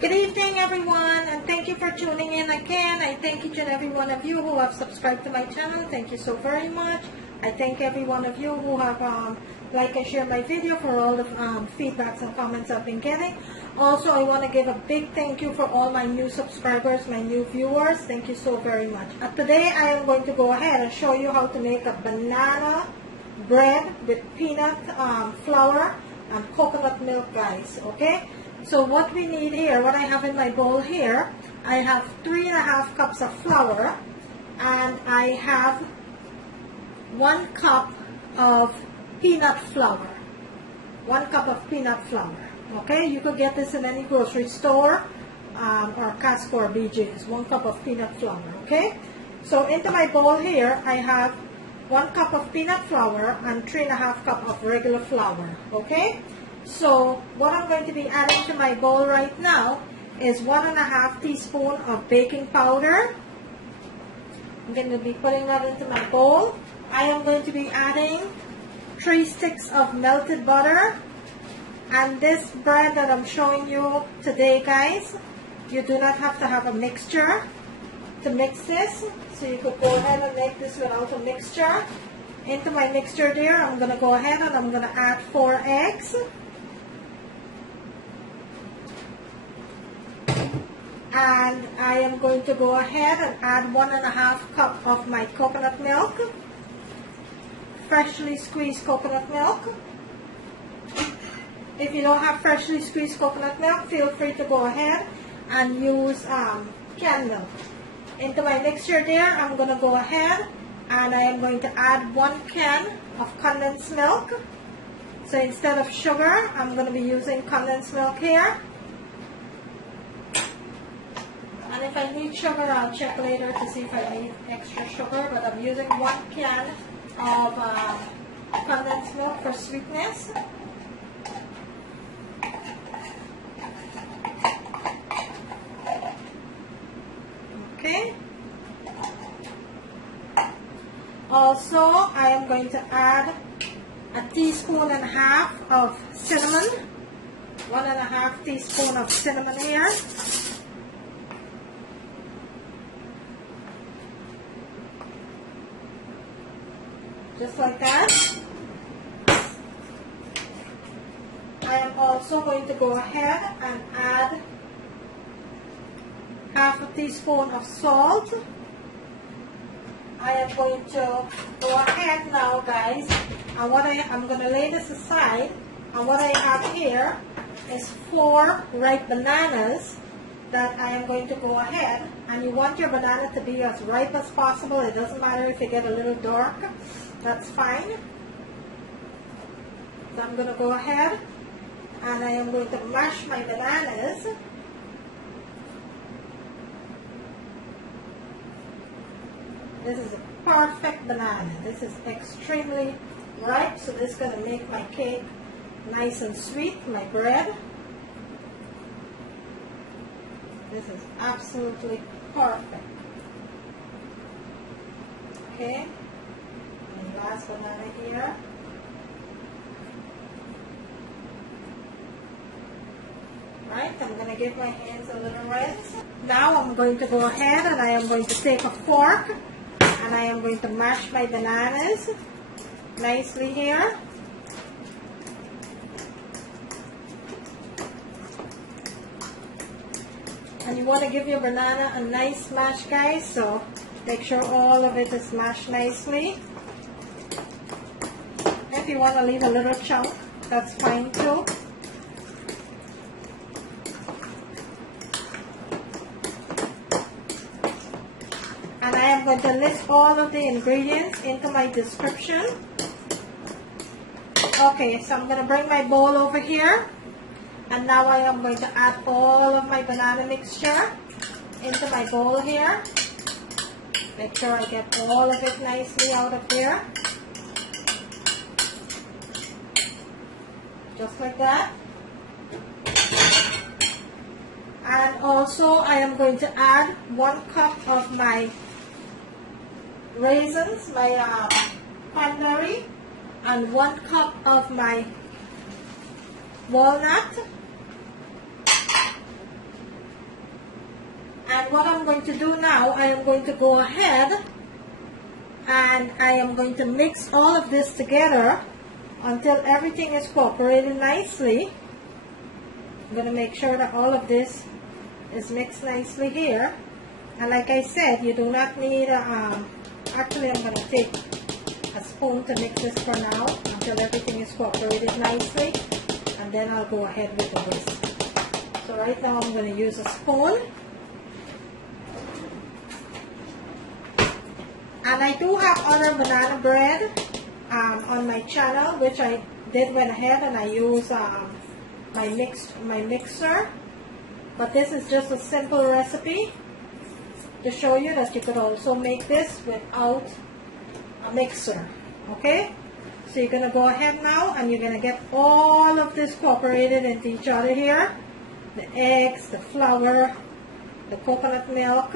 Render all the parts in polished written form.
Good evening, everyone, and thank you for tuning in again. I thank each and every one of you who have subscribed to my channel. Thank you so very much. I thank every one of you who have liked and shared my video for all the feedbacks and comments I've been getting. Also, I want to give a big thank you for all my new subscribers, my new viewers. Thank you so very much. Today, I am going to go ahead and show you how to make a banana bread with peanut flour and coconut milk, guys. Okay? So what we need here, what I have in my bowl here, I have 3.5 cups of flour, and I have 1 cup of peanut flour. 1 cup of peanut flour. Okay, you could get this in any grocery store or Costco or BJ's. 1 cup of peanut flour. Okay, so into my bowl here, I have 1 cup of peanut flour and 3.5 cup of regular flour. Okay. So what I'm going to be adding to my bowl right now is 1.5 teaspoon of baking powder. I'm going to be putting that into my bowl. I am going to be adding 3 sticks of melted butter. And this bread that I'm showing you today, guys, you do not have to have a mixture to mix this. So you could go ahead and make this without a mixture. Into my mixture there, I'm going to go ahead and I'm going to add 4 eggs. And I am going to go ahead and add 1.5 cup of my coconut milk, freshly squeezed coconut milk. If you don't have freshly squeezed coconut milk, feel free to go ahead and use canned milk. Into my mixture there, I'm going to go ahead and I am going to add 1 can of condensed milk. So instead of sugar, I'm going to be using condensed milk here. And if I need sugar, I'll check later to see if I need extra sugar. But I'm using 1 can of condensed milk for sweetness. Okay. Also, I am going to add 1.5 teaspoons of cinnamon. 1.5 teaspoons of cinnamon here. Just like that. I am also going to go ahead and add 1/2 teaspoon of salt. I am going to go ahead now, guys, and I'm going to lay this aside, and what I have here is 4 ripe bananas that I am going to go ahead, and you want your banana to be as ripe as possible. It doesn't matter if you get a little dark. That's fine. So I'm going to go ahead and I am going to mash my bananas. This is a perfect banana. This is extremely ripe, so this is going to make my cake nice and sweet, my bread. This is absolutely perfect. Okay. Last banana here. Right, I'm going to give my hands a little rest. Now I'm going to go ahead and I am going to take a fork and I am going to mash my bananas nicely here. And you want to give your banana a nice mash, guys, so make sure all of it is mashed nicely. If you want to leave a little chunk, that's fine too. And I am going to list all of the ingredients into my description. Okay, so I'm going to bring my bowl over here. And now I am going to add all of my banana mixture into my bowl here. Make sure I get all of it nicely out of here. Just like that. And also I am going to add 1 cup of my raisins, my cranberry, and 1 cup of my walnut. And what I'm going to do now, I am going to go ahead and I am going to mix all of this together until everything is cooperating nicely. I'm going to make sure that all of this is mixed nicely here. And like I said, you do not need actually I'm going to take a spoon to mix this for now until everything is cooperated nicely, and then I'll go ahead with the whisk. So right now I'm going to use a spoon. And I do have other banana bread on my channel, which I went ahead and I used my mixer. But this is just a simple recipe to show you that you could also make this without a mixer. Okay? So you're going to go ahead now and you're going to get all of this cooperated into each other here. The eggs, the flour, the coconut milk,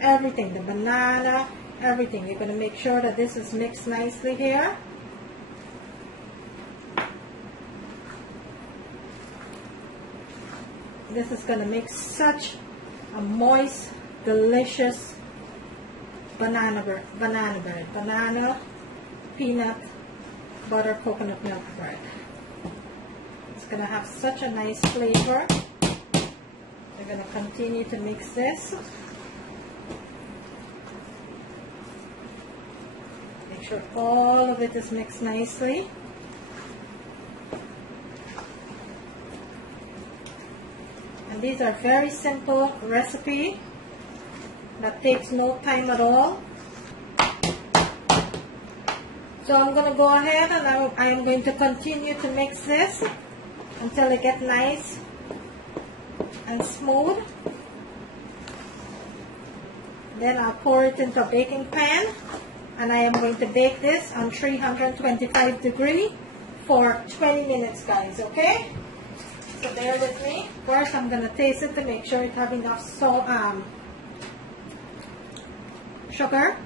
everything, the banana, everything. You're going to make sure that this is mixed nicely here. This is going to make such a moist, delicious banana peanut butter coconut milk bread. It's going to have such a nice flavor. We're going to continue to mix this. Make sure all of it is mixed nicely. And these are very simple recipe that takes no time at all. So I'm going to go ahead and I am going to continue to mix this until it gets nice and smooth. Then I'll pour it into a baking pan and I am going to bake this on 325 degrees for 20 minutes, guys, okay? So bear with me. First, I'm going to taste it to make sure it has enough sugar.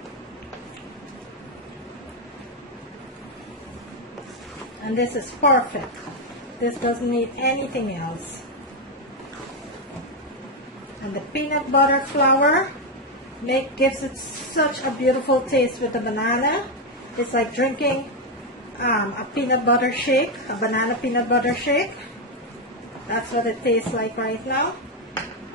And this is perfect. This doesn't need anything else. And the peanut butter flour gives it such a beautiful taste with the banana. It's like drinking a peanut butter shake, a banana peanut butter shake. That's what it tastes like right now.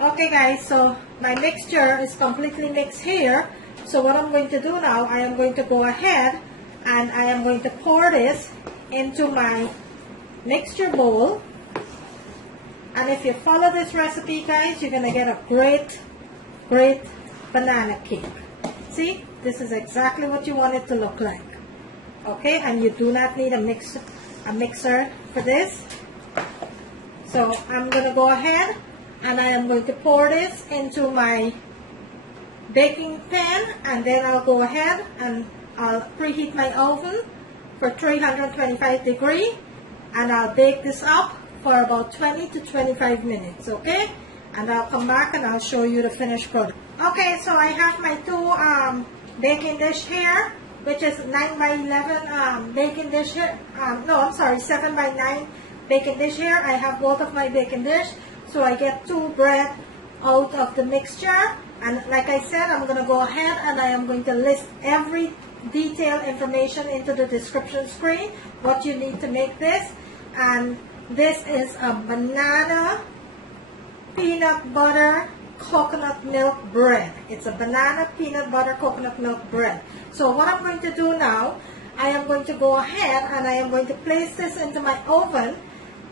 Okay guys, so my mixture is completely mixed here. So what I'm going to do now, I am going to go ahead and I am going to pour this into my mixture bowl. And if you follow this recipe, guys, you're going to get a great banana cake. See, this is exactly what you want it to look like. Okay, and you do not need a mixer for this. So I'm going to go ahead and I am going to pour this into my baking pan, and then I'll go ahead and I'll preheat my oven for 325 degrees and I'll bake this up for about 20 to 25 minutes, okay? And I'll come back and I'll show you the finished product. Okay, so I have my two baking dish here, which is 9 by 11 baking dish here. No, I'm sorry, 7 by 9 baking dish here. I have both of my baking dish, so I get 2 bread out of the mixture. And like I said, I'm going to go ahead and I am going to list every detailed information into the description screen, what you need to make this. And this is a banana peanut butter coconut milk bread. It's a banana peanut butter coconut milk bread. So what I'm going to do now, I am going to go ahead and I am going to place this into my oven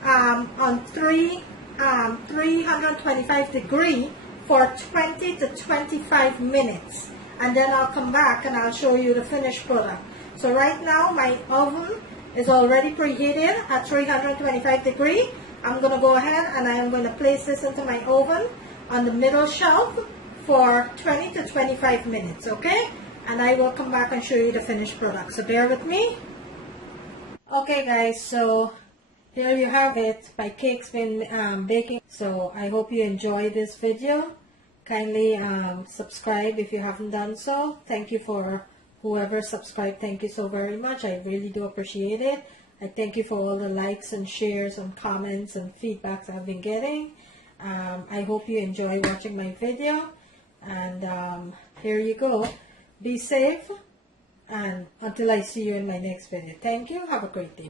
on 325 degrees for 20 to 25 minutes. And then I'll come back and I'll show you the finished product. So right now my oven is already preheated at 325 degrees. I'm going to go ahead and I am going to place this into my oven on the middle shelf for 20 to 25 minutes, okay? And I will come back and show you the finished product. So bear with me. Okay guys, so here you have it. My cake's been baking. So I hope you enjoyed this video. Kindly subscribe if you haven't done so. Thank you for whoever subscribed. Thank you so very much. I really do appreciate it. I thank you for all the likes and shares and comments and feedbacks I've been getting. I hope you enjoy watching my video, and here you go. Be safe, and until I see you in my next video. Thank you. Have a great day.